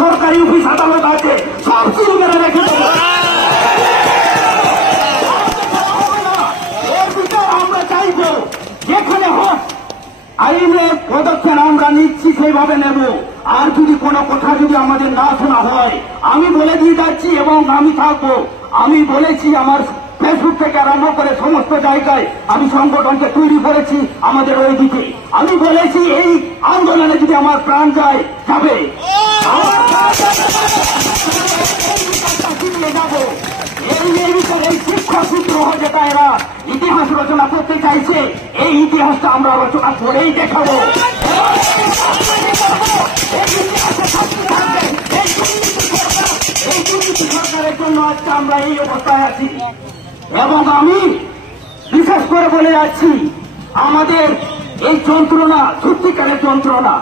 সরকারি অফিস আদালত আছে, সব শুরু করে রেখে দেবো। এর ভিতরে আমরা চাইব যেখানে হোক আইনের পদক্ষেপ আমরা নিচ্ছি সেইভাবে নেব। আর যদি কোনো কথা যদি আমাদের না শোনা হয়, আমি বলে দিয়ে যাচ্ছি এবং আমি থাকবো। আমি বলেছি আমার ফেসবুক থেকে আরম্ভ করে সমস্ত জায়গায় আমি সংগঠনকে তৈরি করেছি আমাদের ওই দিকে। আমি বলেছি এই আন্দোলনে যদি আমার প্রাণ যায় যাবে, যাবো। এই শিক্ষক সূত্র যেটা এরা ইতিহাস রচনা করতে চাইছে, এই ইতিহাসটা আমরা রচনা করেই দেখাবো। এই দুর্নীতি সরকারের জন্য আজকে আমরা এই অবস্থায় আছি। এবং আমি বিশেষ করে বলে যাচ্ছি, আমাদের এই যন্ত্রণা সত্যিকারের যন্ত্রণা,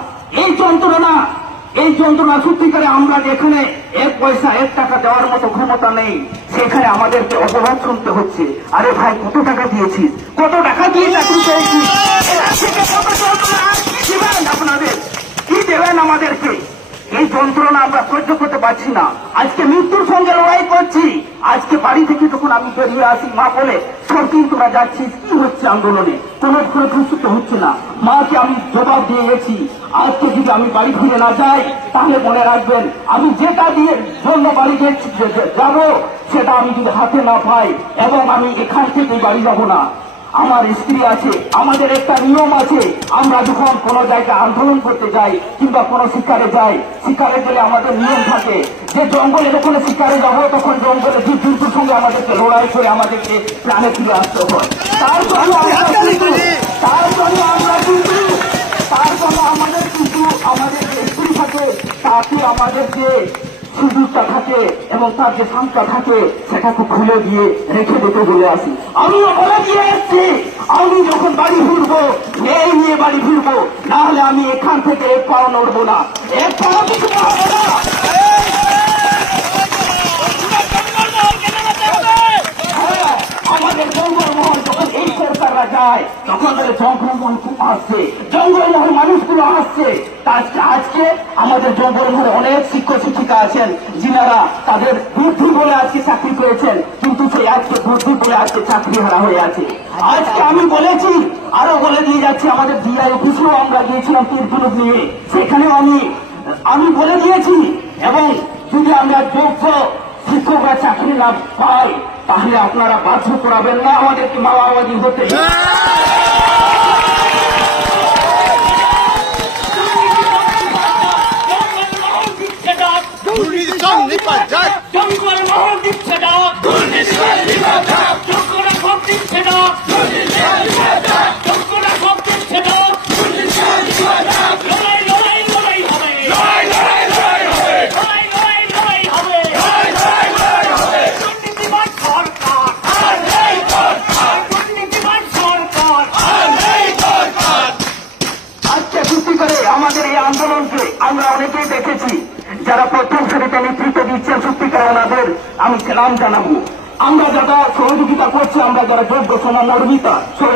এই যন্ত্রণা সত্যিকারে আমরা যেখানে 1 পয়সা 1 টাকা দেওয়ার মতো ক্ষমতা নেই, সেখানে আমাদেরকে অপবাদ শুনতে হচ্ছে। আরে ভাই, কত টাকা দিয়েছিস, কত টাকা দিয়ে চাকরি পেয়েছিস, আপনাদের কি দেবেন আমাদেরকে? এই যন্ত্রণা আমরা সহ্য করতে পারছি না। আজকে মৃত্যুর সঙ্গে লড়াই করছি। আজকে বাড়ি থেকে যখন আমি বেরিয়ে আসি, মা বলে সব দিন তোরা যাচ্ছিস, কি হচ্ছে আন্দোলনে? কোনো প্রস্তুত হচ্ছে না। মাকে আমি জবাব দিয়ে গেছি, আজকে যদি আমি বাড়ি ফিরে না যাই তাহলে মনে রাখবেন, আমি যেটা দিয়ে জন্য বাড়ি যাব সেটা আমি যদি হাতে না পাই, এবং আমি এখান থেকে বাড়ি যাব না। আমার স্ত্রী আছে, আমাদের একটা নিয়ম আছে, আমরা যখন কোন জায়গায় আন্দোলন করতে যাই কিংবা কোনো শিকারে যাই, শিকারে গেলে আমাদের নিয়ম থাকে যে জঙ্গলে যখন শিকারে যাব তখন জঙ্গলে জীবজন্তুর সঙ্গে আমাদেরকে লড়াই করে আমাদেরকে প্রাণে ফিরে আসতে হয়। তার জন্য আমাদের কিন্তু আমাদের যে স্ত্রী থাকে তাকে আমাদের যে সুযোগটা থাকে এবং তার যে সংখ্যা থাকে সেটাকে খুলে দিয়ে রেখে দিতে বলে আসি। আমিও বলে দিয়ে এসছি, আমি যখন বাড়ি ফিরবো এই নিয়ে বাড়ি ফিরবো, না হলে আমি এখান থেকে 1 পাও নড়বো না, 1 পাও কিছু হবে না। আমাদের জঙ্গলমহল যখন এই সরকাররা যায় তখন তাদের জঙ্গলমহল খুব আসছে, জঙ্গলমহল মানুষগুলো আসছে। আজকে আমাদের জঙ্গলমহলে অনেক শিক্ষক শিক্ষিকা আছেন যিনারা তাদের বুদ্ধি বলে আজকে চাকরি করেছেন, কিন্তু সেই আজকে বুদ্ধি বলে আজকে চাকরি হারা হয়ে আছে। আজকে আমি বলেছি, আরো বলে দিয়ে যাচ্ছি, আমাদের জিআই অফিসেও আমরা গিয়েছিলাম তীরপুর নিয়ে, সেখানেও আমি বলে দিয়েছি। এবং যদি আমরা যোগ্য শিক্ষকরা চাকরি না পাই তাহলে আপনারা বাধ্য করাবেন না আমাদেরকে মাওবাদী হতে। জঙ্গলমহল দিচ্ছে ডাক, যোগ্যরা সব দিচ্ছে ডাক, যোগ্যরা সব দিচ্ছে ডাক। লড়াই লড়াই লড়াই হবে, লড়াই লড়াই লড়াই হবে, লড়াই লড়াই লড়াই হবে, লড়াই লড়াই লড়াই হবে। দুর্নীতিবাজ সরকার আর নেই সরকার, দুর্নীতিবাজ সরকার আর নেই সরকার। আজকে সত্যি করে আমাদের এই আন্দোলনকে আমরা অনেকেই দেখেছি যারা প্রথম সারিতে নেতৃত্ব দিচ্ছেন, সত্যিকার ওনাদের আমি সালাম জানাবো। আমরা যারা সহযোগিতা করছি, আমরা যারা যোগ্য সমমর্মিতা সহ